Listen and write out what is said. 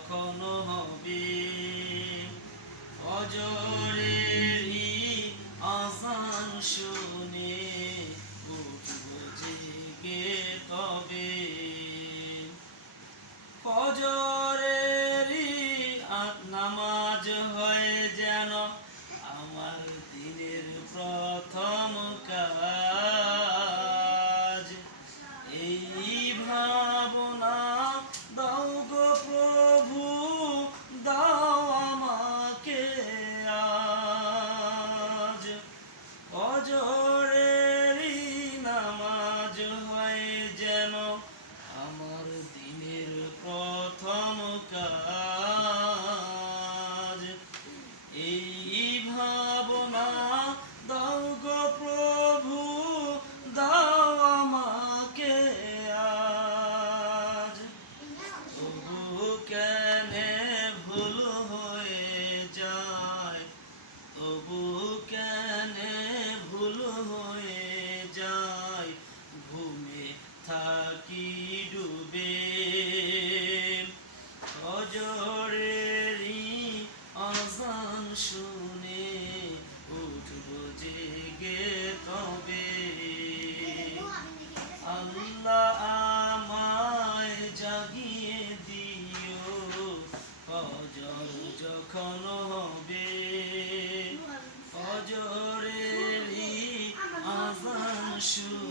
যখন হবে ফজরেরই আযান শুনে উঠব জেগে তবে ফজরেরই নামাজ হয় যেন আমার দিনের প্রথম কাজ এই ভাবনা দাও গো প্রভু দাও আমাকে আজ ফজরেরই নামাজ হয় যেন আমার দিনের প্রথম কাজ এই ভাবনা দাও গো প্রভু দাও আমাকে আজ তবু কেনে ভুল হয়ে যায় তবু কেনে ভুল হয়ে যায় ঘুমে থাকি ডুবে ফজরেরই আযান শুনে উঠব জেগে তবে আল্লাহ আমায় জাগিয়ে দিও ফজর যখন হবে ফজরেরই আযান শুনে